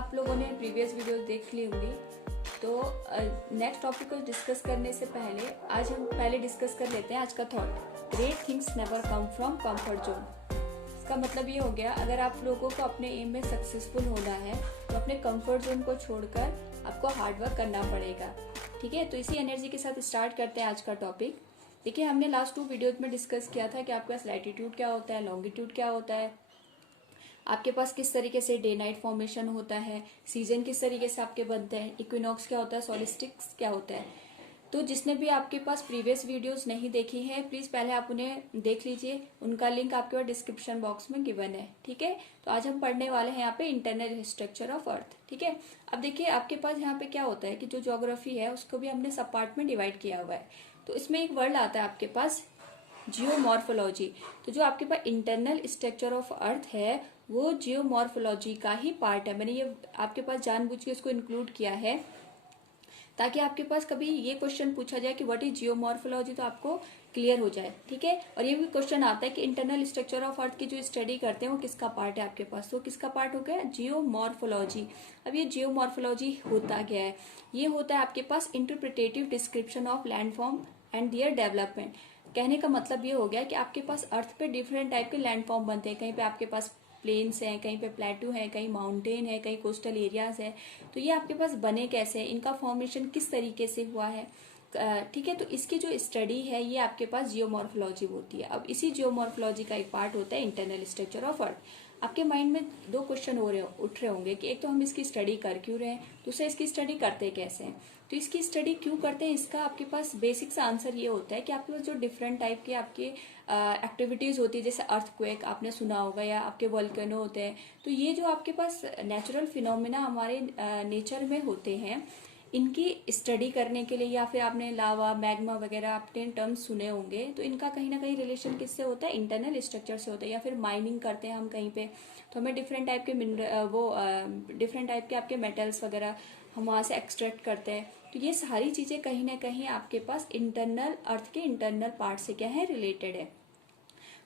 आप लोगों ने प्रीवियस वीडियो देख ली होंगी। तो नेक्स्ट टॉपिक को डिस्कस करने से पहले आज हम पहले डिस्कस कर लेते हैं आज का thought. Great things never come from comfort zone. इसका मतलब ये हो गया, अगर आप लोगों को अपने एम में सक्सेसफुल होना है तो अपने कंफर्ट जोन को छोड़कर आपको हार्डवर्क करना पड़ेगा। ठीक है, तो इसी एनर्जी के साथ स्टार्ट करते हैं आज का टॉपिक। देखिए, हमने लास्ट 2 वीडियोज में डिस्कस किया था कि आपके पास लैटिट्यूड क्या होता है, लॉन्गिट्यूड क्या होता है, आपके पास किस तरीके से डे नाइट फॉर्मेशन होता है, सीजन किस तरीके से आपके बनते हैं, इक्विनॉक्स क्या होता है, सोलिस्टिक्स क्या होता है। तो जिसने भी आपके पास प्रीवियस वीडियोस नहीं देखी है, प्लीज पहले आप उन्हें देख लीजिए। उनका लिंक आपके पास डिस्क्रिप्शन बॉक्स में गिवन है। ठीक है, तो आज हम पढ़ने वाले हैं यहाँ पे इंटरनल स्ट्रक्चर ऑफ अर्थ। ठीक है, अब देखिए आपके पास यहाँ पे क्या होता है कि जो ज्योग्राफी है उसको भी हमने सब पार्ट में डिवाइड किया हुआ है। तो इसमें एक वर्ड आता है आपके पास जियोमॉर्फोलॉजी। तो जो आपके पास इंटरनल स्ट्रक्चर ऑफ अर्थ है वो जियोमॉर्फोलॉजी का ही पार्ट है। मैंने ये आपके पास जानबूझ के इसको इंक्लूड किया है ताकि आपके पास कभी ये क्वेश्चन पूछा जाए कि व्हाट इज जियोमॉर्फोलॉजी, तो आपको क्लियर हो जाए। ठीक है, और ये भी क्वेश्चन आता है कि इंटरनल स्ट्रक्चर ऑफ अर्थ की जो स्टडी करते हैं वो किसका पार्ट है आपके पास, तो किसका पार्ट हो गया, जियोमॉर्फोलॉजी। अब ये जियोमॉर्फोलॉजी होता क्या है, ये होता है आपके पास interpretative description of landform and their development. कहने का मतलब ये हो गया कि आपके पास अर्थ पे डिफरेंट टाइप के लैंडफॉर्म बनते हैं। कहीं पे आपके पास प्लेन्स हैं, कहीं पे प्लेटू है, कहीं माउंटेन है, कहीं कोस्टल एरियाज है। तो ये आपके पास बने कैसे हैं, इनका फॉर्मेशन किस तरीके से हुआ है। ठीक है, तो इसकी जो स्टडी है ये आपके पास जियोमॉर्फोलॉजी होती है। अब इसी जियोमॉर्फोलॉजी का एक पार्ट होता है इंटरनल स्ट्रक्चर ऑफ अर्थ। आपके माइंड में 2 क्वेश्चन उठ रहे होंगे कि एक तो हम इसकी स्टडी कर क्यों रहे हैं, दूसरा इसकी स्टडी करते कैसे हैं। तो इसकी स्टडी क्यों करते हैं, इसका आपके पास बेसिक सा आंसर ये होता है कि आपके पास जो डिफरेंट टाइप के आपके एक्टिविटीज होती है, जैसे अर्थक्वेक आपने सुना होगा या आपके वोल्केनो होते हैं। तो ये जो आपके पास नेचुरल फिनोमिना हमारे नेचर में होते हैं, इनकी स्टडी करने के लिए, या फिर आपने लावा मैग्मा वगैरह आपने टर्म्स सुने होंगे, तो इनका कहीं ना कहीं रिलेशन किससे होता है, इंटरनल स्ट्रक्चर से होता है। या फिर माइनिंग करते हैं हम कहीं पे, तो हमें डिफरेंट टाइप के डिफरेंट टाइप के आपके मेटल्स वगैरह हम वहां से एक्सट्रैक्ट करते हैं। तो ये सारी चीजें कहीं ना कहीं आपके पास इंटरनल अर्थ के इंटरनल पार्ट से क्या है, रिलेटेड है।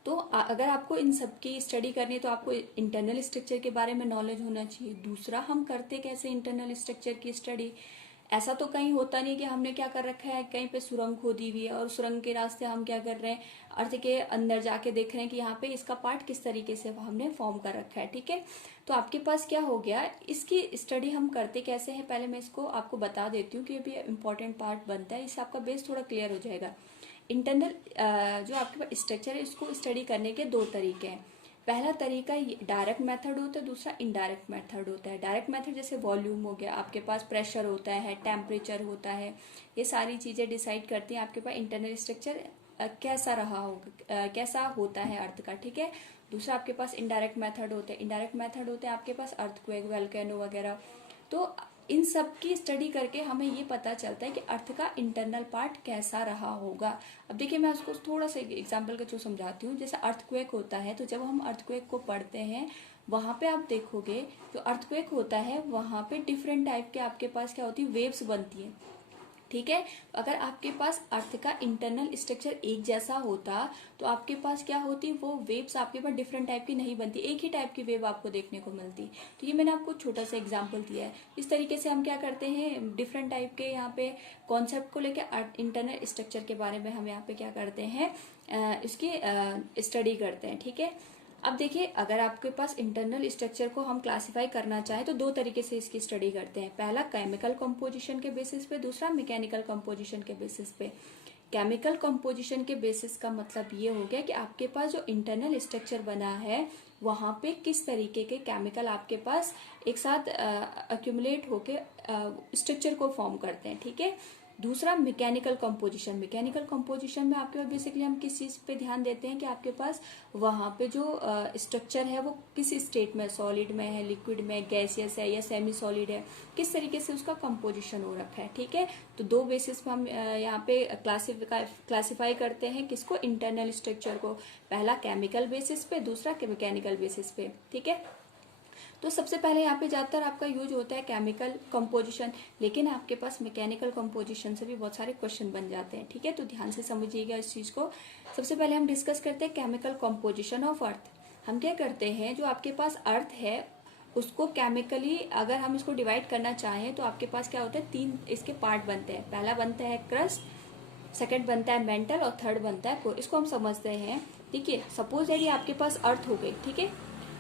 तो अगर आपको इन सब की स्टडी करनी है तो आपको इंटरनल स्ट्रक्चर के बारे में नॉलेज होना चाहिए। दूसरा, हम करते कैसे इंटरनल स्ट्रक्चर की स्टडी, ऐसा तो कहीं होता नहीं कि हमने क्या कर रखा है, कहीं पे सुरंग खोदी हुई है और सुरंग के रास्ते हम क्या कर रहे हैं, अर्थ के अंदर जाके देख रहे हैं कि यहाँ पे इसका पार्ट किस तरीके से हमने फॉर्म कर रखा है। ठीक है, तो आपके पास क्या हो गया, इसकी स्टडी हम करते कैसे हैं, पहले मैं इसको आपको बता देती हूँ कि ये भी इम्पोर्टेंट पार्ट बनता है, इससे आपका बेस थोड़ा क्लियर हो जाएगा। इंटरनल जो आपके पास स्ट्रक्चर है इसको स्टडी करने के 2 तरीके हैं। पहला तरीका डायरेक्ट मेथड होता है, दूसरा इनडायरेक्ट मेथड होता है। डायरेक्ट मेथड जैसे वॉल्यूम हो गया, आपके पास प्रेशर होता है, टेम्परेचर होता है, ये सारी चीजें डिसाइड करती हैं आपके पास इंटरनल स्ट्रक्चर कैसा रहा होगा, कैसा होता है अर्थ का। ठीक है, दूसरा आपके पास इनडायरेक्ट मेथड होते हैं। इनडायरेक्ट मेथड होते हैं आपके पास अर्थक्वेक, वोल्केनो वगैरह। तो इन सब की स्टडी करके हमें ये पता चलता है कि अर्थ का इंटरनल पार्ट कैसा रहा होगा। अब देखिए, मैं उसको थोड़ा सा एग्जांपल के थ्रू समझाती हूँ। जैसे अर्थक्वेक होता है, तो जब हम अर्थक्वेक को पढ़ते हैं वहां पे आप देखोगे जो अर्थक्वेक होता है वहां पे डिफरेंट टाइप के आपके पास क्या होती है, वेव्स बनती है। ठीक है, अगर आपके पास अर्थ का इंटरनल स्ट्रक्चर एक जैसा होता तो आपके पास क्या होती, वो वेव्स आपके पास डिफरेंट टाइप की नहीं बनती, एक ही टाइप की वेव आपको देखने को मिलती। तो ये मैंने आपको छोटा सा एग्जांपल दिया है। इस तरीके से हम क्या करते हैं, डिफरेंट टाइप के यहाँ पे कॉन्सेप्ट को लेकर इंटरनल स्ट्रक्चर के बारे में हम यहाँ पे क्या करते हैं, इसकी स्टडी करते हैं। ठीक है, अब देखिए, अगर आपके पास इंटरनल स्ट्रक्चर को हम क्लासिफाई करना चाहें तो 2 तरीके से इसकी स्टडी करते हैं। पहला केमिकल कंपोजिशन के बेसिस पे, दूसरा मैकेनिकल कंपोजिशन के बेसिस पे। केमिकल कंपोजिशन के बेसिस का मतलब ये हो गया कि आपके पास जो इंटरनल स्ट्रक्चर बना है वहां पे किस तरीके के केमिकल आपके पास एक साथ अक्यूमुलेट होके स्ट्रक्चर को फॉर्म करते हैं। ठीक है, दूसरा मैकेनिकल कंपोजिशन। मैकेनिकल कंपोजिशन में आपके पास बेसिकली हम किस चीज पे ध्यान देते हैं कि आपके पास वहां पे जो स्ट्रक्चर है वो किस स्टेट में, सॉलिड में है, लिक्विड में, गैसियस है या सेमी सॉलिड है, किस तरीके से उसका कंपोजिशन हो रखा है। ठीक है, तो 2 बेसिस पे हम यहाँ पे क्लासिफाई करते हैं किसको, इंटरनल स्ट्रक्चर को। पहला केमिकल बेसिस पे, दूसरा मैकेनिकल बेसिस पे। ठीक है, तो सबसे पहले यहाँ पे ज्यादातर आपका यूज होता है केमिकल कंपोजिशन, लेकिन आपके पास मैकेनिकल कंपोजिशन से भी बहुत सारे क्वेश्चन बन जाते हैं। ठीक है, तो ध्यान से समझिएगा इस चीज को। सबसे पहले हम डिस्कस करते हैं केमिकल कंपोजिशन ऑफ अर्थ। हम क्या करते हैं, जो आपके पास अर्थ है उसको केमिकली अगर हम इसको डिवाइड करना चाहें तो आपके पास क्या होता है, 3 इसके पार्ट बनते हैं। पहला बनता है क्रस्ट, सेकंड बनता है मेंटल और थर्ड बनता है कोर। इसको हम समझते हैं। देखिए सपोज यदि आपके पास अर्थ हो गई, ठीक है।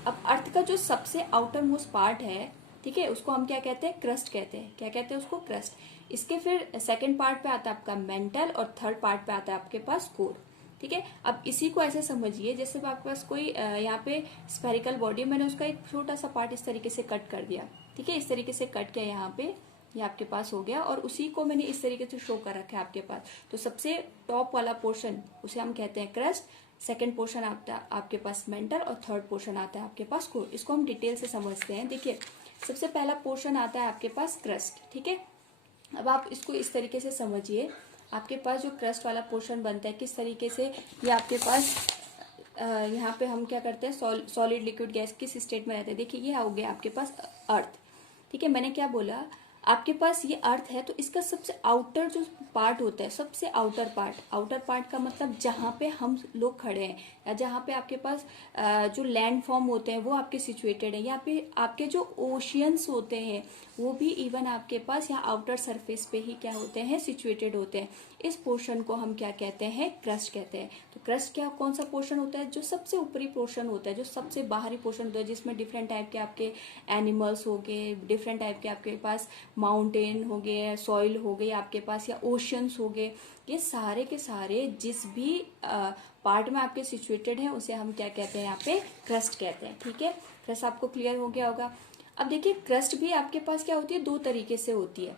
अब अर्थ का जो सबसे आउटर मोस्ट पार्ट है, ठीक है, उसको हम क्या कहते हैं, क्रस्ट कहते हैं। क्या कहते हैं उसको, क्रस्ट। इसके फिर सेकंड पार्ट पे आता है आपका मेंटल और थर्ड पार्ट पे आता है आपके पास कोर, ठीक है। अब इसी को ऐसे समझिए जैसे आपके पास कोई यहाँ पे स्फेरिकल बॉडी, मैंने उसका एक छोटा सा पार्ट इस तरीके से कट कर दिया, ठीक है। इस तरीके से कट किया यहाँ पे, ये आपके पास हो गया और उसी को मैंने इस तरीके से शो कर रखा है आपके पास। तो सबसे टॉप वाला पोर्शन उसे हम कहते हैं क्रस्ट, सेकंड पोर्शन आता है आपके पास मेंटल और थर्ड पोर्शन आता है आपके पास कोर। इसको हम डिटेल से समझते हैं। देखिए सबसे पहला पोर्शन आता है आपके पास क्रस्ट, ठीक है। अब आप इसको इस तरीके से समझिए, आपके पास जो क्रस्ट वाला पोर्शन बनता है किस तरीके से, ये आपके पास यहाँ पे हम क्या करते हैं, सॉलिड लिक्विड गैस किस स्टेट में रहते हैं। देखिए ये हो गया आपके पास अर्थ, ठीक है। मैंने क्या बोला, आपके पास ये अर्थ है तो इसका सबसे आउटर जो पार्ट होता है, सबसे आउटर पार्ट का मतलब जहाँ पे हम लोग खड़े हैं या जहाँ पे आपके पास जो लैंड फॉर्म होते हैं वो आपके सिचुएटेड है, या पे आपके जो ओशियंस होते हैं वो भी इवन आपके पास यहाँ आउटर सरफेस पे ही क्या होते हैं, सिचुएटेड होते हैं। इस पोर्शन को हम क्या कहते हैं, क्रस्ट कहते हैं। तो क्रस्ट क्या कौन सा पोर्शन होता है, जो सबसे ऊपरी पोर्शन होता है, जो सबसे बाहरी पोर्शन होता है, जिसमें डिफरेंट टाइप के आपके एनिमल्स हो गए, डिफरेंट टाइप के आपके पास माउंटेन हो गए, सॉइल हो गई आपके पास, या ओशियंस हो गए, ये सारे के सारे जिस भी पार्ट में आपके सिचुएटेड हैं उसे हम क्या कहते हैं, यहाँ पे क्रस्ट कहते हैं, ठीक है। क्रस्ट आपको क्लियर हो गया होगा। अब देखिए क्रस्ट भी आपके पास क्या होती है, 2 तरीके से होती है,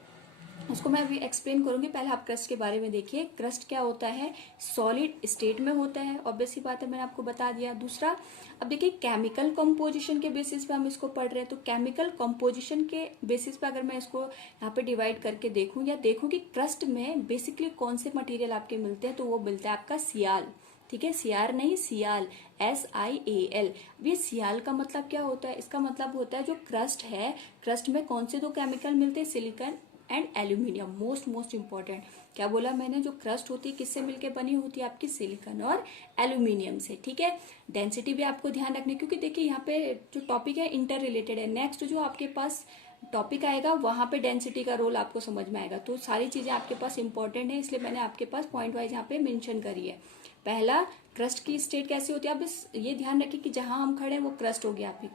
उसको मैं अभी एक्सप्लेन करूंगी। पहले आप क्रस्ट के बारे में देखिए। क्रस्ट क्या होता है, सॉलिड स्टेट में होता है, ऑब्वियस सी बात है, मैंने आपको बता दिया। दूसरा, अब देखिए केमिकल कंपोजिशन के बेसिस पे हम इसको पढ़ रहे हैं, तो केमिकल कंपोजिशन के बेसिस पे अगर मैं इसको यहाँ पे डिवाइड करके देखूं या देखूं कि क्रस्ट में बेसिकली कौन से मटेरियल आपके मिलते हैं, तो वो मिलता है आपका सियाल, ठीक है। सियार नहीं, सियाल, SIAL। ये सियाल का मतलब क्या होता है, इसका मतलब होता है जो क्रस्ट है, क्रस्ट में कौन से 2 केमिकल मिलते हैं, silicon and aluminium. Most important क्या बोला मैंने, जो क्रस्ट होती है किससे मिलकर बनी होती है, आपकी सिलिकॉन और एल्यूमिनियम से, ठीक है। डेंसिटी भी आपको ध्यान रखनी, क्योंकि देखिए यहाँ पे जो टॉपिक है इंटर रिलेटेड है। नेक्स्ट जो आपके पास टॉपिक आएगा वहां पे डेंसिटी का रोल आपको समझ में आएगा। तो सारी चीजें आपके पास इंपॉर्टेंट है, इसलिए मैंने आपके पास पॉइंट वाइज यहाँ पे मेंशन करी है। पहला, क्रस्ट की स्टेट कैसी होती है, आप इस ये ध्यान रखिए कि जहां हम खड़े हैं वो क्रस्ट हो गया आपकी।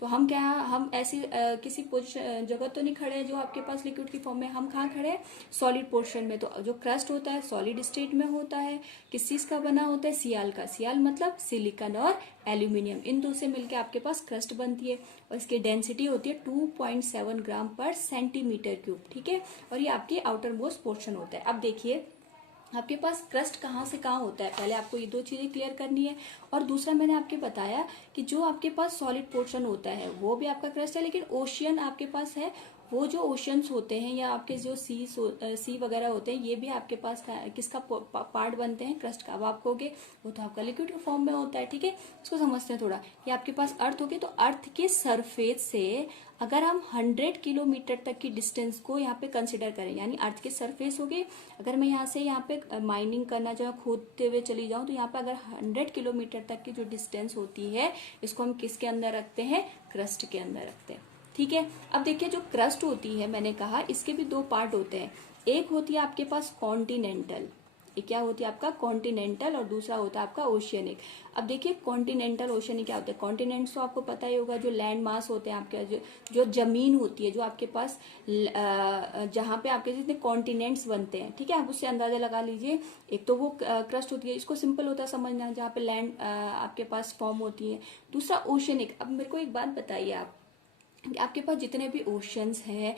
तो हम क्या, हम ऐसी किसी पोजिशन जगह तो नहीं खड़े हैं जो आपके पास लिक्विड की फॉर्म में, हम कहाँ खड़े हैं, सॉलिड पोर्शन में। तो जो क्रस्ट होता है सॉलिड स्टेट में होता है, किस चीज का बना होता है, सियाल का। सियाल मतलब सिलिकॉन और एल्यूमिनियम, इन 2 से मिलकर आपके पास क्रस्ट बनती है और इसकी डेंसिटी होती है 2.7 ग्राम पर सेंटीमीटर क्यूब, ठीक है। और ये आपकी आउटर मोस्ट पोर्शन होता है। अब देखिए आपके पास क्रस्ट कहाँ से कहाँ होता है, पहले आपको ये 2 चीजें क्लियर करनी है। और दूसरा मैंने आपके बताया कि जो आपके पास सॉलिड पोर्शन होता है वो भी आपका क्रस्ट है, लेकिन ओशियन आपके पास है, वो जो ओशियंस होते हैं या आपके जो सी वगैरह होते हैं, ये भी आपके पास किसका पार्ट बनते हैं, क्रस्ट का। अब आप कहोगे वो तो आपका लिक्विड फॉर्म में होता है, ठीक है। इसको समझते हैं थोड़ा। ये आपके पास अर्थ होगी, तो अर्थ के सरफेस से अगर हम 100 किलोमीटर तक की डिस्टेंस को यहाँ पे कंसिडर करें, यानी अर्थ के सरफेस हो गए, अगर मैं यहाँ से यहाँ पे माइनिंग करना चाहूँ, खोदते हुए चली जाऊँ, तो यहाँ पे अगर 100 किलोमीटर तक की जो डिस्टेंस होती है, इसको हम किसके अंदर रखते हैं, क्रस्ट के अंदर रखते हैं, ठीक है। अब देखिए जो क्रस्ट होती है, मैंने कहा इसके भी 2 पार्ट होते हैं। एक होती है आपके पास कॉन्टिनेंटल, क्या होती है आपका कॉन्टिनेंटल, और दूसरा होता है आपका ओशियनिक। अब देखिए कॉन्टिनेंटल ओशियनिक क्या होता है, कॉन्टिनेंट्स तो आपको पता ही होगा, जो लैंड मास होते हैं आपके, जो जमीन होती है, जो आपके पास जहाँ पे आपके जितने कॉन्टिनेंट्स बनते हैं, ठीक है, आप उससे अंदाजा लगा लीजिए। एक तो वो क्रस्ट होती है, इसको सिंपल होता है समझना, जहाँ पे लैंड आपके पास फॉर्म होती है। दूसरा ओशियनिक। अब मेरे को एक बात बताइए, आपके पास जितने भी ओशंस हैं,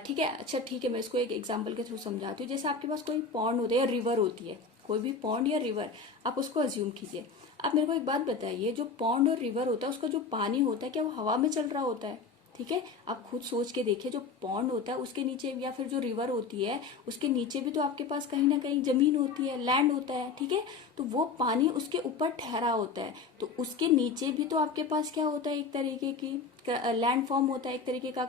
ठीक है, अच्छा ठीक है, मैं इसको एक एग्जांपल के थ्रू समझाती हूँ। जैसे आपके पास कोई पॉन्ड होता है या रिवर होती है, कोई भी पॉन्ड या रिवर आप उसको अज्यूम कीजिए। आप मेरे को एक बात बताइए, जो पॉन्ड और रिवर होता है उसका जो पानी होता है, क्या वो हवा में चल रहा होता है, ठीक है। आप खुद सोच के देखिए, जो पॉन्ड होता है उसके नीचे, या फिर जो रिवर होती है उसके नीचे भी तो आपके पास कहीं ना कहीं जमीन होती है, लैंड होता है, ठीक है। तो तो वो पानी उसके ऊपर ठहरा होता है, तो उसके नीचे भी तो आपके पास क्या होता है, एक तरीके की लैंड फॉर्म होता है, एक तरीके का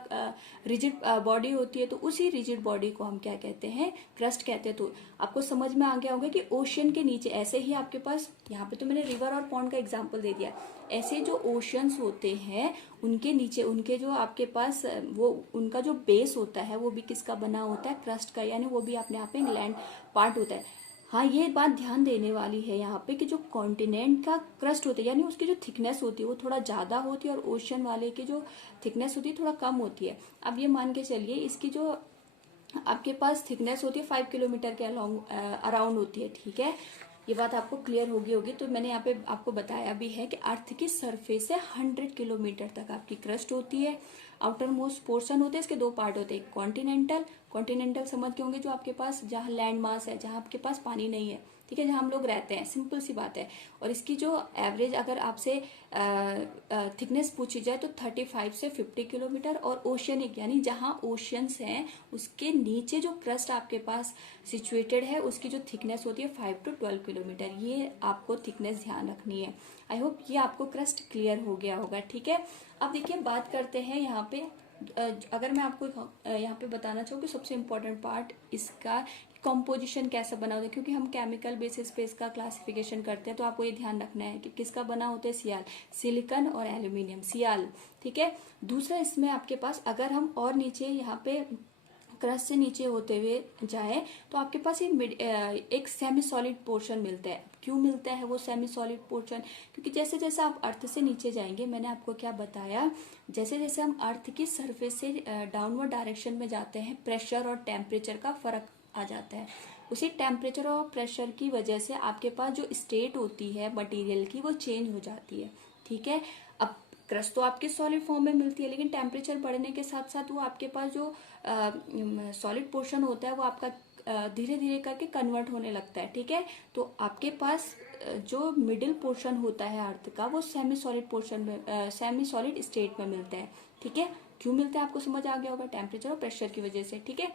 रिजिड बॉडी होती है। तो उसी रिजिड बॉडी को हम क्या कहते हैं, क्रस्ट कहते हैं। तो आपको समझ में आ गया होगा कि ओशियन के नीचे ऐसे ही आपके पास, यहाँ पे तो मैंने रिवर और पॉन्ड का एग्जांपल दे दिया, ऐसे जो ओशियंस होते हैं उनके नीचे उनके जो आपके पास वो उनका जो बेस होता है वो भी किसका बना होता है, क्रस्ट का, यानी वो भी अपने आप में लैंड पार्ट होता है। हाँ, ये बात ध्यान देने वाली है यहाँ पे कि जो कॉन्टिनेंट का क्रस्ट होता है यानी उसकी जो थिकनेस होती है वो थोड़ा ज्यादा होती है और ओशन वाले की जो थिकनेस होती है थोड़ा कम होती है। अब ये मान के चलिए इसकी जो आपके पास थिकनेस होती है 5 किलोमीटर के अराउंड होती है, ठीक है। ये बात आपको क्लियर होगी। तो मैंने यहाँ पे आपको बताया भी है कि अर्थ की सरफेस से 100 किलोमीटर तक आपकी क्रस्ट होती है। आउटर मोस्ट पोर्शन होते हैं, इसके दो पार्ट होते हैं, कॉन्टिनेंटल समझ के होंगे जो आपके पास जहाँ लैंड मास है, जहाँ आपके पास पानी नहीं है, ठीक है, जहाँ हम लोग रहते हैं, सिंपल सी बात है। और इसकी जो एवरेज अगर आपसे थिकनेस पूछी जाए तो 35 से 50 किलोमीटर। और ओशियनिक यानी जहाँ ओशियंस हैं उसके नीचे जो क्रस्ट आपके पास सिचुएटेड है उसकी जो थिकनेस होती है 5 to 12 किलोमीटर। ये आपको थिकनेस ध्यान रखनी है। आई होप ये आपको क्रस्ट क्लियर हो गया होगा, ठीक है। अब देखिए बात करते हैं यहाँ पे, अगर मैं आपको यहाँ पे बताना चाहूँ कि सबसे इम्पोर्टेंट पार्ट इसका कंपोजिशन कैसा बना होता है, क्योंकि हम केमिकल बेसिस पे इसका क्लासिफिकेशन करते हैं, तो आपको ये ध्यान रखना है कि किसका बना होता है, सियाल, सिलिकॉन और एल्यूमिनियम, सियाल, ठीक है। दूसरा इसमें आपके पास अगर हम और नीचे यहाँ पे क्रस्ट से नीचे होते हुए जाए तो आपके पास एक सेमी सॉलिड पोर्शन मिलता है। क्यों मिलता है वो सेमी सॉलिड पोर्शन, क्योंकि जैसे जैसे आप अर्थ से नीचे जाएंगे, मैंने आपको क्या बताया, जैसे जैसे हम अर्थ की सरफेस से डाउनवर्ड डायरेक्शन में जाते हैं प्रेशर और टेम्परेचर का फर्क आ जाता है। उसी टेम्परेचर और प्रेशर की वजह से आपके पास जो स्टेट होती है मटेरियल की वो चेंज हो जाती है, ठीक है। अब क्रस्ट तो आपके सॉलिड फॉर्म में मिलती है, लेकिन टेम्परेचर बढ़ने के साथ साथ वो आपके पास जो सॉलिड पोर्शन होता है वो आपका धीरे धीरे करके कन्वर्ट होने लगता है, ठीक है। तो आपके पास जो मिडिल पोर्शन होता है अर्थ का वो सेमी सॉलिड पोर्शन में सेमी सॉलिड स्टेट में मिलता है, ठीक है। क्यों मिलता है आपको समझ आ गया होगा, टेम्परेचर और प्रेशर की वजह से, ठीक है।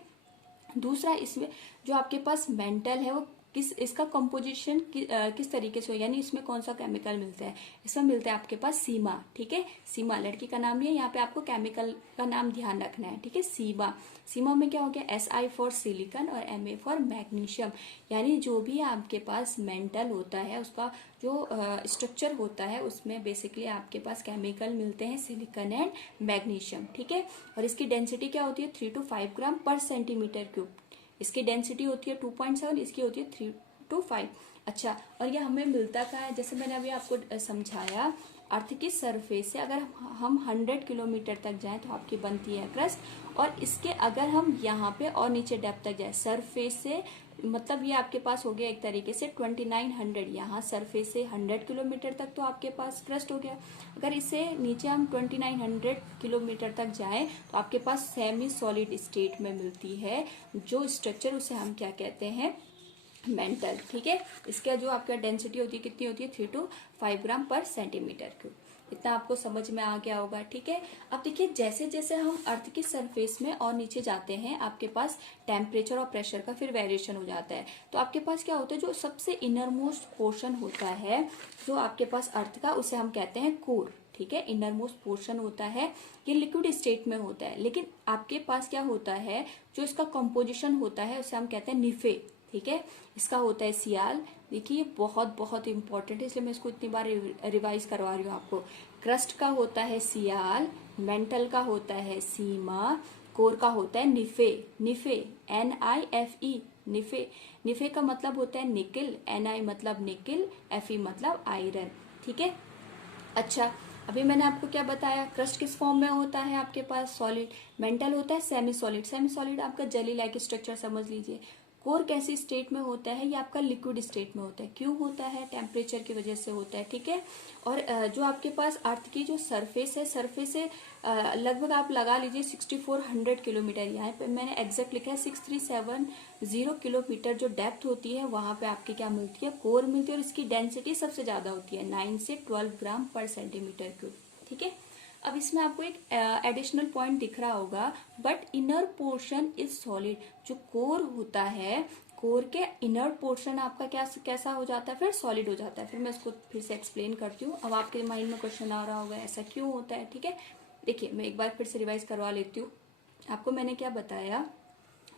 दूसरा इसमें जो आपके पास मेंटल है वो इसका कंपोजिशन किस तरीके से हो, यानी इसमें कौन सा केमिकल मिलता है, इसमें मिलता है आपके पास सीमा, ठीक है। सीमा लड़की का नाम नहीं है, यहाँ पे आपको केमिकल का नाम ध्यान रखना है, ठीक है। सीमा में क्या हो गया, SI फॉर सिलिकॉन और MA फॉर मैग्नीशियम, यानी जो भी आपके पास मेंटल होता है उसका जो स्ट्रक्चर होता है उसमें बेसिकली आपके पास केमिकल मिलते हैं सिलिकॉन एंड मैग्नीशियम, ठीक है। और इसकी डेंसिटी क्या होती है 3 to 5 ग्राम पर सेंटीमीटर क्यूब। इसकी डेंसिटी होती है 2.7, इसकी होती है 3 to 5। अच्छा, और ये हमें मिलता कहाँ है, जैसे मैंने अभी आपको समझाया, अर्थ की सरफेस से अगर हम 100 किलोमीटर तक जाएं तो आपकी बनती है क्रस्ट। और इसके अगर हम यहाँ पे और नीचे डेप्थ तक जाए सरफेस से, मतलब ये आपके पास हो गया एक तरीके से 2900, यहाँ सरफेस से 100 किलोमीटर तक तो आपके पास क्रस्ट हो गया। अगर इससे नीचे हम 2900 किलोमीटर तक जाएं तो आपके पास सेमी सॉलिड स्टेट में मिलती है जो स्ट्रक्चर, उसे हम क्या कहते हैं, मेंटल, ठीक है। इसका जो आपका डेंसिटी होती है कितनी होती है 3 to 5 ग्राम पर सेंटीमीटर क्यूब। इतना आपको समझ में आ गया होगा, ठीक है। अब देखिए जैसे जैसे हम अर्थ की सरफेस में और नीचे जाते हैं आपके पास टेम्परेचर और प्रेशर का फिर वेरिएशन हो जाता है। तो आपके पास क्या होता है, जो सबसे इनर मोस्ट पोर्शन होता है जो आपके पास अर्थ का, उसे हम कहते हैं कोर, ठीक है। इनर मोस्ट पोर्शन होता है, ये लिक्विड स्टेट में होता है। लेकिन आपके पास क्या होता है, जो इसका कंपोजिशन होता है उसे हम कहते हैं निफे, ठीक है। इसका होता है सियाल। देखिए बहुत बहुत इंपॉर्टेंट है, इसलिए मैं इसको इतनी बार रिवाइज करवा रही हूँ आपको। क्रस्ट का होता है सियाल, मेंटल का होता है सीमा, कोर का होता है निफे, NIFE, निफे का मतलब होता है निकिल, NI मतलब निकिल, FE मतलब आयरन, ठीक है। अच्छा, अभी मैंने आपको क्या बताया, क्रस्ट किस फॉर्म में होता है आपके पास, सॉलिड। मेंटल होता है सेमी सॉलिड आपका जेली लाइक स्ट्रक्चर समझ लीजिए। कोर कैसी स्टेट में होता है, ये आपका लिक्विड स्टेट में होता है। क्यों होता है, टेम्परेचर की वजह से होता है, ठीक है। और जो आपके पास अर्थ की जो सरफेस है, सरफेस से लगभग आप लगा लीजिए 6400 किलोमीटर, यहाँ पे मैंने एग्जैक्ट लिखा है 6370 किलोमीटर जो डेप्थ होती है वहां पे आपकी क्या मिलती है, कोर मिलती है। और इसकी डेंसिटी सबसे ज्यादा होती है 9 से 12 ग्राम पर सेंटीमीटर क्यूब, ठीक है। अब इसमें आपको एक एडिशनल पॉइंट दिख रहा होगा, but inner portion is solid. जो कोर होता है, कोर के इनर पोर्शन आपका कैसा हो जाता है, फिर सॉलिड हो जाता है। फिर मैं इसको फिर से एक्सप्लेन करती हूँ। अब आपके माइंड में क्वेश्चन आ रहा होगा ऐसा क्यों होता है, ठीक है। देखिए मैं एक बार फिर से रिवाइज करवा लेती हूँ। आपको मैंने क्या बताया,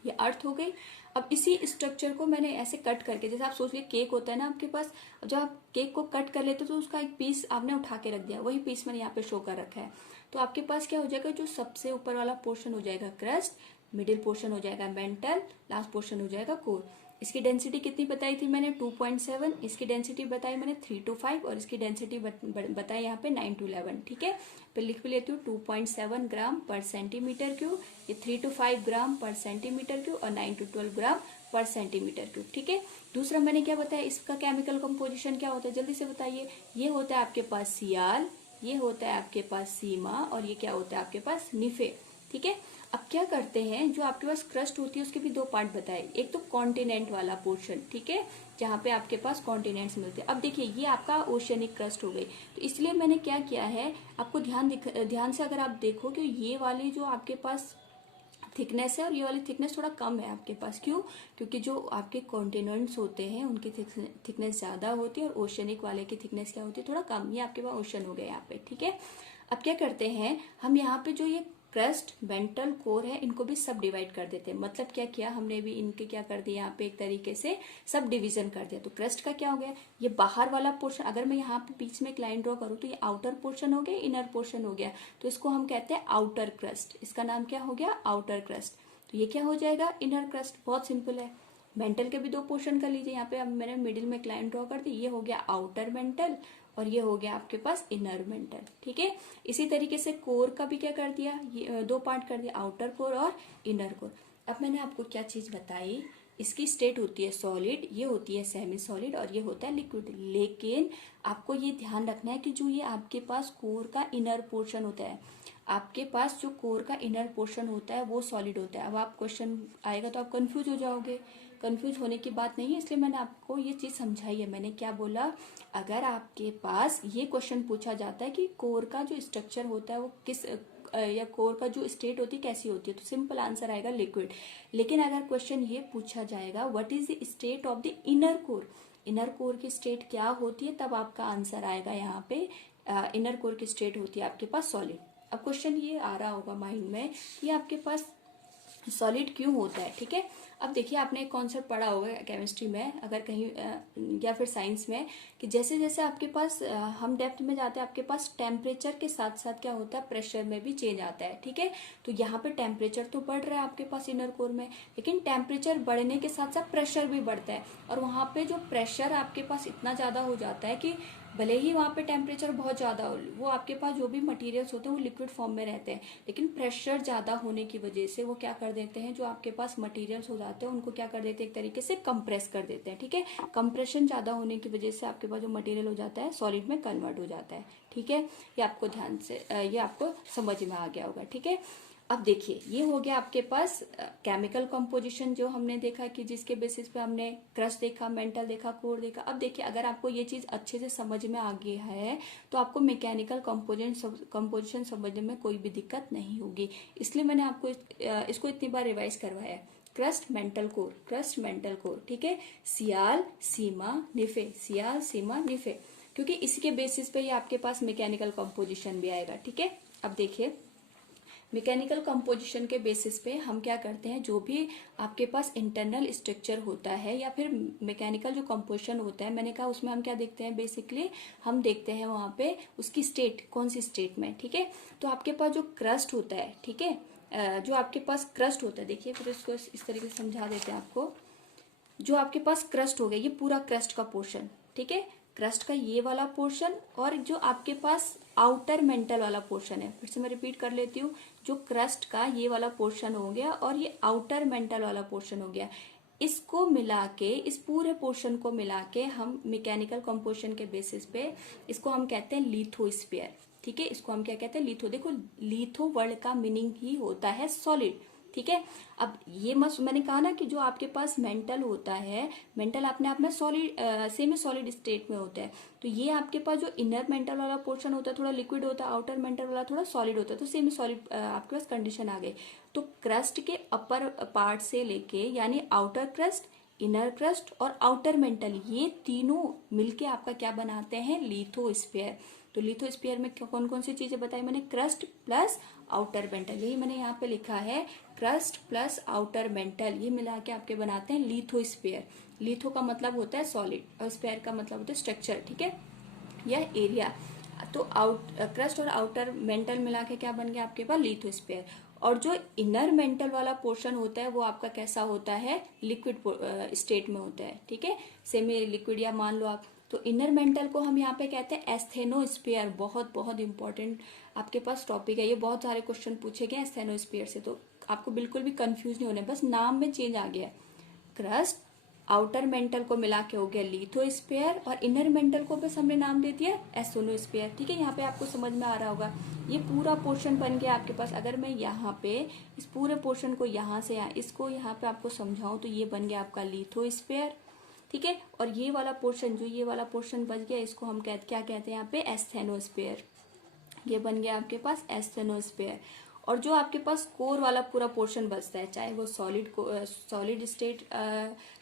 ये अर्थ हो गई। अब इसी स्ट्रक्चर को मैंने ऐसे कट करके, जैसे आप सोच लिए केक होता है ना आपके पास, जब आप केक को कट कर लेते हो तो उसका एक पीस आपने उठा के रख दिया, वही पीस मैंने यहाँ पे शो कर रखा है। तो आपके पास क्या हो जाएगा, जो सबसे ऊपर वाला पोर्शन हो जाएगा क्रस्ट, मिडिल पोर्शन हो जाएगा मेंटल, लास्ट पोर्शन हो जाएगा कोर। इसकी डेंसिटी कितनी बताई थी मैंने, 2.7। इसकी डेंसिटी बताई मैंने 3 to 5, और इसकी डेंसिटी बताई यहाँ पे 9 to 11, ठीक है। फिर लिख भी लेती हूँ 2.7 ग्राम पर सेंटीमीटर क्यूब, ये 3 to 5 ग्राम पर सेंटीमीटर क्यूब, और 9 to 12 ग्राम पर सेंटीमीटर क्यूब, ठीक है। दूसरा मैंने क्या बताया, इसका केमिकल कंपोजिशन क्या होता है, जल्दी से बताइए। ये होता है आपके पास सियाल, ये होता है आपके पास सीमा, और ये क्या होता है आपके पास निफे, ठीक है। अब क्या करते हैं, जो आपके पास क्रस्ट होती है उसके भी दो पार्ट बताए। एक तो कॉन्टिनेंट वाला पोर्शन, ठीक है, जहाँ पे आपके पास कॉन्टिनेंट्स मिलते हैं। अब देखिए ये आपका ओशियनिक क्रस्ट हो गई, तो इसलिए मैंने क्या किया है, आपको ध्यान से अगर आप देखो कि ये वाली जो आपके पास थिकनेस है और ये वाली थिकनेस थोड़ा कम है आपके पास। क्यों, क्योंकि जो आपके कॉन्टिनेंट्स होते हैं उनकी थिकनेस ज्यादा होती है, और ओशियनिक वाले की थिकनेस क्या होती है, थोड़ा कम। ये आपके पास ओशन हो गया यहाँ पे, ठीक है। अब क्या करते हैं हम, यहाँ पे जो ये क्रस्ट, मेंटल, कोर है, इनको भी सब डिवाइड कर देते हैं। मतलब क्या किया हमने भी, इनके क्या कर दिया यहाँ पे एक तरीके से सब डिवीजन कर दिया। तो क्रस्ट का क्या हो गया, ये बाहर वाला पोर्शन, अगर मैं यहाँ पे बीच में एक लाइन ड्रॉ करूँ तो ये आउटर पोर्शन हो गया, इनर पोर्शन हो गया, तो इसको हम कहते हैं आउटर क्रस्ट। इसका नाम क्या हो गया, आउटर क्रस्ट। तो ये क्या हो जाएगा, इनर क्रस्ट। बहुत सिंपल है। मेंटल के भी दो पोर्शन कर लीजिए, यहाँ पे अब मैंने मिडिल में एक लाइन ड्रॉ कर दी, ये हो गया आउटर मेंटल, और ये हो गया आपके पास इनर मेंटल, ठीक है। इसी तरीके से कोर का भी क्या कर दिया, ये दो पार्ट कर दिया, आउटर कोर और इनर कोर। अब मैंने आपको क्या चीज बताई, इसकी स्टेट होती है सॉलिड, ये होती है सेमी सॉलिड, और ये होता है लिक्विड। लेकिन आपको ये ध्यान रखना है कि जो ये आपके पास कोर का इनर पोर्शन होता है, आपके पास जो कोर का इनर पोर्शन होता है वो सॉलिड होता है। अब आप क्वेश्चन आएगा तो आप कंफ्यूज हो जाओगे, कंफ्यूज होने की बात नहीं है, इसलिए मैंने आपको ये चीज समझाई है। मैंने क्या बोला, अगर आपके पास ये क्वेश्चन पूछा जाता है कि कोर का जो स्ट्रक्चर होता है वो किस या कोर का जो स्टेट होती है कैसी होती है, तो सिंपल आंसर आएगा लिक्विड। लेकिन अगर क्वेश्चन ये पूछा जाएगा what is the state of the inner core, inner core की स्टेट क्या होती है, तब आपका आंसर आएगा यहाँ पे इनर कोर की स्टेट होती है आपके पास सॉलिड। अब क्वेश्चन ये आ रहा होगा माइंड में कि आपके पास सॉलिड क्यों होता है, ठीक है। अब देखिए आपने एक कॉन्सेप्ट पढ़ा होगा केमिस्ट्री में, अगर कहीं या फिर साइंस में, कि जैसे जैसे आपके पास हम डेप्थ में जाते हैं, आपके पास टेम्परेचर के साथ साथ क्या होता है, प्रेशर में भी चेंज आता है, ठीक है। तो यहाँ पे टेम्परेचर तो बढ़ रहा है आपके पास इनर कोर में, लेकिन टेम्परेचर बढ़ने के साथ साथ प्रेशर भी बढ़ता है, और वहाँ पे जो प्रेशर आपके पास इतना ज्यादा हो जाता है कि भले ही वहाँ पे टेम्परेचर बहुत ज्यादा हो, वो आपके पास जो भी मटेरियल्स होते हैं वो लिक्विड फॉर्म में रहते हैं, लेकिन प्रेशर ज्यादा होने की वजह से वो क्या कर देते हैं, जो आपके पास मटेरियल्स हो जाते हैं उनको क्या कर देते हैं, एक तरीके से कंप्रेस कर देते हैं, ठीक है। कंप्रेशन ज्यादा होने की वजह से आपके पास जो मटेरियल हो जाता है सॉलिड में कन्वर्ट हो जाता है, ठीक है। ये आपको ध्यान से ये आपको समझ में आ गया होगा, ठीक है। अब देखिए ये हो गया आपके पास केमिकल कंपोजिशन जो हमने देखा, कि जिसके बेसिस पे हमने क्रस्ट देखा, मेंटल देखा, कोर देखा। अब देखिए अगर आपको ये चीज अच्छे से समझ में आ गई है तो आपको मैकेनिकल कंपोजिशन समझने में कोई भी दिक्कत नहीं होगी। इसलिए मैंने आपको इसको इतनी बार रिवाइज करवाया है। Crust, mental, core, crust, mental, core, ठीक है। सियाल, सीमा, निफे, सियाल, सीमा, निफे, क्योंकि इसके बेसिस पे ये आपके पास मैकेनिकल कंपोजिशन भी आएगा, ठीक है। अब देखिए मैकेनिकल कंपोजिशन के बेसिस पे हम क्या करते हैं, जो भी आपके पास इंटरनल स्ट्रक्चर होता है या फिर मैकेनिकल जो कंपोजिशन होता है, मैंने कहा उसमें हम क्या देखते हैं, बेसिकली हम देखते हैं वहां पे उसकी स्टेट कौन सी स्टेट में, ठीक है। तो आपके पास जो क्रस्ट होता है, ठीक है, जो आपके पास क्रस्ट होता है, देखिए फिर इसको इस तरीके से समझा देते हैं आपको। जो आपके पास क्रस्ट हो गया, ये पूरा क्रस्ट का पोर्शन, ठीक है, क्रस्ट का ये वाला पोर्शन, और जो आपके पास आउटर मेंटल वाला पोर्शन है, फिर से मैं रिपीट कर लेती हूँ, जो क्रस्ट का ये वाला पोर्शन हो गया और ये आउटर मेंटल वाला पोर्शन हो गया, इसको मिला के, इस पूरे पोर्शन को मिला के हम मैकेनिकल कंपोजिशन के बेसिस पे इसको हम कहते हैं लिथोस्फीयर, ठीक है। इसको हम क्या कहते हैं, लिथो। देखो लिथो वर्ड का मीनिंग ही होता है सॉलिड, ठीक है। अब ये मैंने कहा ना कि जो आपके पास मेंटल होता है, मेंटल अपने आप में सॉलिड, सेमी सॉलिड स्टेट में होता है, तो ये आपके पास जो इनर मेंटल वाला पोर्शन होता है थोड़ा लिक्विड होता है, आउटर मेंटल वाला थोड़ा सॉलिड होता है, तो सेमी सॉलिड आपके पास कंडीशन आ गई। तो क्रस्ट के अपर पार्ट से लेके, यानी आउटर क्रस्ट, इनर क्रस्ट और आउटर मेंटल, ये तीनों मिलके आपका क्या बनाते हैं, लिथोस्फीयर। तो लिथोस्फीयर में कौन कौन सी चीजें बताई मैंने, क्रस्ट प्लस आउटर मेंटल, यही मैंने यहाँ पे लिखा है, क्रस्ट प्लस आउटर मेंटल, ये मिला के आपके बनाते हैं लिथोस्फीयर। लिथो का मतलब होता है सॉलिड और स्फीयर का मतलब होता है स्ट्रक्चर, ठीक है, यह एरिया। तो क्रस्ट और आउटर मेंटल मिला के क्या बन गया आपके पास, लिथोस्फीयर। और जो इनर मेंटल वाला पोर्शन होता है वो आपका कैसा होता है, लिक्विड स्टेट में होता है, ठीक है, सेमी लिक्विड या मान लो आप। तो इनर मेंटल को हम यहाँ पे कहते हैं एस्थेनोस्फीयर। बहुत बहुत इंपॉर्टेंट आपके पास टॉपिक है ये, बहुत सारे क्वेश्चन पूछे गए एस्थेनोस्फीयर से, तो आपको बिल्कुल भी कंफ्यूज नहीं होना, बस नाम में चेंज आ गया। क्रस्ट आउटर मेंटल को मिला के हो गया लिथोस्फीयर और इनर मेंटल को बस हमने नाम दे दिया एस्थेनोस्फीयर, ठीक है। यहाँ पे आपको समझ में आ रहा होगा, ये पूरा पोर्शन बन गया आपके पास। अगर मैं यहाँ पे इस पूरे पोर्शन को यहाँ से इसको यहाँ पे आपको समझाऊं तो ये बन गया आपका लिथोस्फीयर, ठीक है। और ये वाला पोर्शन, जो ये वाला पोर्शन बच गया, इसको हम क्या कहते हैं यहाँ पे, एस्थेनोस्फीयर। ये बन गया आपके पास एस्थेनोस्फीयर। और जो आपके पास कोर वाला पूरा पोर्शन बचता है, चाहे वो सॉलिड स्टेट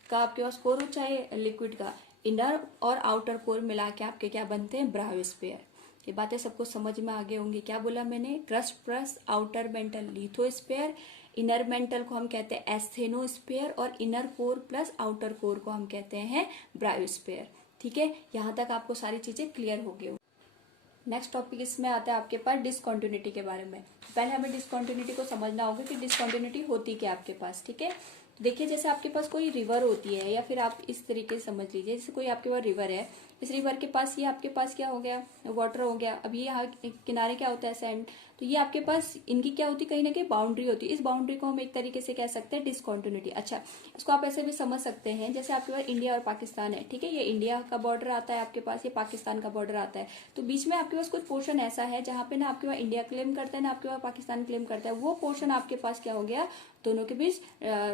का आपके पास कोर हो, चाहे लिक्विड का, इनर और आउटर कोर मिला के आपके क्या बनते हैं, ब्रायोस्फीयर। ये बातें सबको समझ में आ गए होंगी। क्या बोला मैंने, crust plus outer mental lithosphere, inner mental को हम कहते हैं एस्थेनोस्फीयर और inner core plus outer core को हम कहते हैं ब्रायोस्फीयर, ठीक है। यहाँ तक आपको सारी चीजें क्लियर हो गई। नेक्स्ट टॉपिक इसमें आता है आपके पास डिसकंटिन्यूटी के बारे में। पहले हमें डिसकंटिन्यूटी को समझना होगा कि डिसकंटिन्यूटी होती क्या आपके पास, ठीक है। देखिए जैसे आपके पास कोई रिवर होती है, या फिर आप इस तरीके से समझ लीजिए, जैसे कोई आपके पास रिवर है, इस रिवर के पास ये आपके पास क्या हो गया, वाटर हो गया। अब ये यहाँ किनारे क्या होता है, सैंड। तो ये आपके पास इनकी क्या होती है, कहीं ना कहीं बाउंड्री होती है। इस बाउंड्री को हम एक तरीके से कह सकते हैं डिसकंटिन्यूटी। अच्छा, इसको आप ऐसे भी समझ सकते हैं, जैसे आपके पास इंडिया और पाकिस्तान है, ठीक है, ये इंडिया का बॉर्डर आता है आपके पास, ये पाकिस्तान का बॉर्डर आता है। तो बीच में आपके पास कुछ पोर्शन ऐसा है जहां पे ना आपके पास इंडिया क्लेम करता है, ना आपके पास पाकिस्तान क्लेम करता है। वो पोर्शन आपके पास क्या हो गया, दोनों के बीच,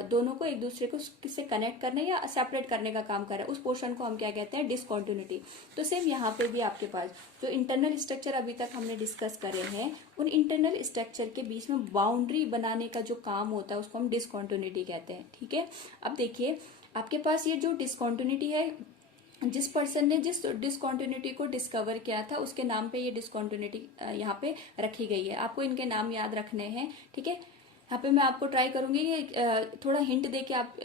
दोनों को एक दूसरे को किससे कनेक्ट करने या सेपरेट करने का काम कर रहा है, उस पोर्शन को हम क्या कहते हैं, डिसकंटिन्यूटी। तो सेम यहाँ पे भी आपके पास जो इंटरनल स्ट्रक्चर अभी तक हमने डिस्कस करे हैं, उन इंटरनल स्ट्रक्चर के बीच में बाउंड्री बनाने का जो काम होता है उसको हम डिसकंटिन्यूटी कहते हैं, ठीक है। अब देखिए आपके पास ये जो डिसकंटिन्यूटी है, जिस पर्सन ने जिस डिसकंटिन्यूटी को डिस्कवर किया था उसके नाम पे ये डिसकंटिन्यूटी यहाँ पे रखी गई है। आपको इनके नाम याद रखने हैं, ठीक है। यहाँ पे मैं आपको ट्राई करूंगी कि थोड़ा हिंट दे के आप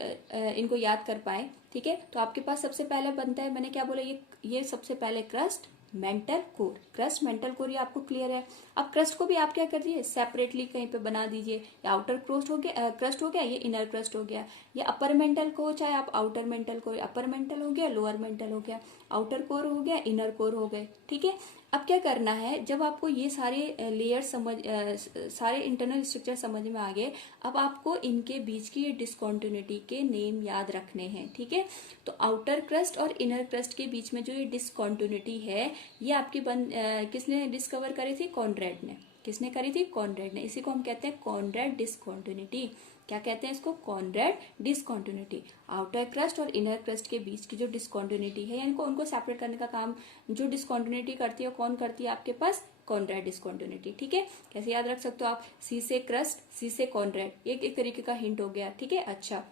इनको याद कर पाए, ठीक है। तो आपके पास सबसे पहले बनता है, मैंने क्या बोला, ये सबसे पहले crust mantle core, crust mantle core, ये आपको क्लियर है। अब क्रस्ट को भी आप क्या कर दीजिए, सेपरेटली कहीं पे बना दीजिए। ये आउटर क्रस्ट हो गया, क्रस्ट हो गया, ये इनर क्रस्ट हो गया। ये अपर मेंटल को, चाहे आप आउटर मेंटल को, अपर मेंटल हो गया, लोअर मेंटल हो गया, आउटर कोर हो गया, इनर कोर हो गए, ठीक है। अब क्या करना है, जब आपको ये सारे लेयर सारे इंटरनल स्ट्रक्चर समझ में आ गए, अब आपको इनके बीच की ये डिसकंटिन्यूटी के नेम याद रखने हैं, ठीक है। तो आउटर क्रस्ट और इनर क्रस्ट के बीच में जो ये डिसकंटिन्यूटी है, ये आपकी किसने डिस्कवर करी थी, कॉनरेड ने। किसने करी थी, कॉनरेड ने। इसी को हम कहते हैं कॉनरेड डिसकंटिन्यूटी। क्या कहते हैं इसको, कॉनरेड डिसकंटिन्यूटी। आउटर क्रस्ट और इनर क्रस्ट के बीच की जो डिसकंटिन्यूटी है, यानी उनको सेपरेट करने का काम जो डिसकंटिन्यूटी करती है, कौन करती है आपके पास, कॉनरेड डिसकंटिन्यूटी, ठीक है। कैसे याद रख सकते हो आप, सी से क्रस्ट, सी से कॉनरेड, एक तरीके का हिंट हो गया, ठीक है। अच्छा,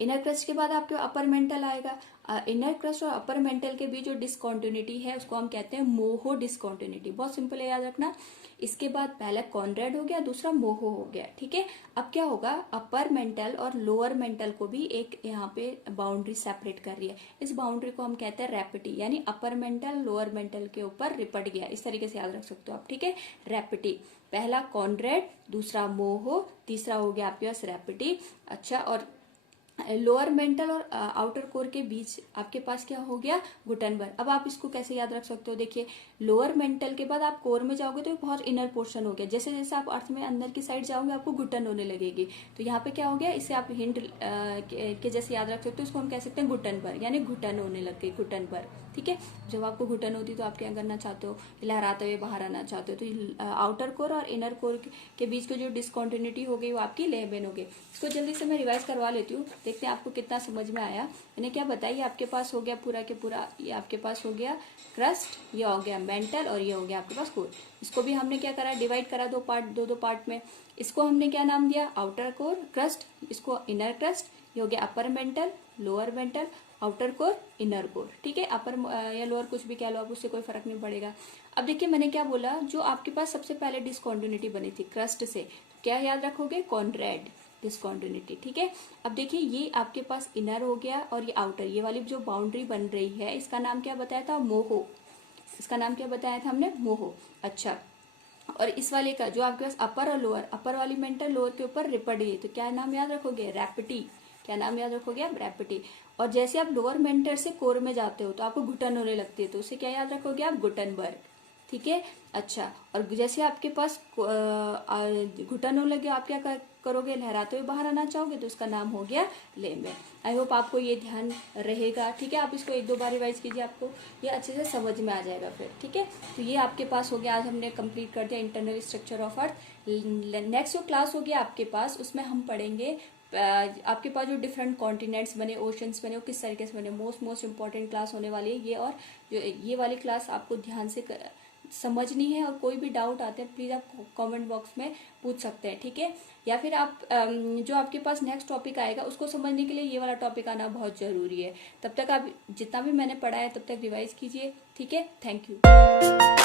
इनर क्रस्ट के बाद आपके अपर मेंटल आएगा। इनर क्रस्ट और अपर मेंटल के बीच जो डिसकंटिन्यूटी है उसको हम कहते हैं मोहो डिसकंटिन्यूटी। बहुत सिंपल है, याद रखना। इसके बाद पहला कॉनरेड हो गया, दूसरा मोहो हो गया, ठीक है। अब क्या होगा, अपर मेंटल और लोअर मेंटल को भी एक यहाँ पे बाउंड्री सेपरेट कर रही है। इस बाउंड्री को हम कहते हैं रैपिटी, यानी अपर मेंटल लोअर मेंटल के ऊपर रिपट गया, इस तरीके से याद रख सकते हो आप, ठीक है। रैपिटी, पहला कॉनरेड, दूसरा मोहो, तीसरा हो गया आपके पास रैपिटी। अच्छा, और लोअर मेंटल और आउटर कोर के बीच आपके पास क्या हो गया, गुटनबर्ग। अब आप इसको कैसे याद रख सकते हो, देखिए लोअर मेंटल के बाद आप कोर में जाओगे तो बहुत इनर पोर्शन हो गया। जैसे जैसे आप अर्थ में अंदर की साइड जाओगे आपको घुटन होने लगेगी। तो यहाँ पे क्या हो गया, इसे आप हिंट के जैसे याद रख सकते हो। इसको हम कह सकते हैं गुटनबर्ग, यानी घुटन होने लग गई, घुटनबर्ग, ठीक है। जब आपको घुटन होती है तो आप क्या करना चाहते हो, लहराते हुए बाहर आना चाहते हो। तो आउटर कोर और इनर कोर के बीच की जो डिसकंटिन्यूटी हो गई वो आपकी लेहबेन हो गई। इसको जल्दी से मैं रिवाइज करवा लेती हूँ, देखते हैं आपको कितना समझ में आया। मैंने क्या बताया, आपके पास हो गया पूरा के पूरा, ये आपके पास हो गया क्रस्ट, ये हो गया मेंटल, और ये हो गया आपके पास कोर। इसको भी हमने क्या करा, डिवाइड करा दो पार्ट में। इसको हमने क्या नाम दिया, आउटर कोर क्रस्ट, इसको इनर क्रस्ट, ये हो गया upper mantle, lower mental, outer core, inner core, ठीक है। अपर या लोअर कुछ भी कह लो आप, उससे कोई फर्क नहीं पड़ेगा। अब देखिए मैंने क्या बोला, जो आपके पास सबसे पहले डिसकॉन्टिन्यूटी बनी थी क्रस्ट से, क्या याद रखोगे, कॉन्ड्रैड डिसकॉन्टिन्यूटी, ठीक है। अब देखिए ये आपके पास इनर हो गया और ये आउटर, ये वाली जो बाउंड्री बन रही है इसका नाम क्या बताया था, मोहो। इसका नाम क्या बताया था हमने, मोहो। अच्छा, और इस वाले का जो आपके पास अपर और लोअर, अपर वाली मेंटल, लोअर के ऊपर रिपडी, तो क्या नाम याद रखोगे, रैपिटी। क्या नाम याद रखोगे आप, रैपिटी। और जैसे आप लोअर मेंटल से कोर में जाते हो तो आपको घुटन होने लगती है, तो उसे क्या याद रखोगे आप, गुटनबर्ग, ठीक है। अच्छा, और जैसे आपके पास घुटन होने लगे, आप क्या करोगे, लहराते हुए बाहर आना चाहोगे, तो उसका नाम हो गया लेम्बे। आई होप आपको ये ध्यान रहेगा, ठीक है। आप इसको 1-2 बार रिवाइज कीजिए, आपको ये अच्छे से समझ में आ जाएगा फिर, ठीक है। तो ये आपके पास हो गया, आज हमने कंप्लीट कर दिया internal structure of earth. Next जो क्लास होगी आपके पास, उसमें हम पढ़ेंगे आपके पास जो डिफरेंट कॉन्टिनेंट्स बने, ओशंस बने, वो किस तरीके से बने। मोस्ट इंपॉर्टेंट क्लास होने वाली है ये, और जो ये वाली क्लास आपको ध्यान से समझनी है, और कोई भी डाउट आते हैं प्लीज़ आप कमेंट बॉक्स में पूछ सकते हैं, ठीक है। या फिर आप जो आपके पास नेक्स्ट टॉपिक आएगा उसको समझने के लिए ये वाला टॉपिक आना बहुत ज़रूरी है। तब तक आप जितना भी मैंने पढ़ा है तब तक रिवाइज कीजिए, ठीक है। Thank you.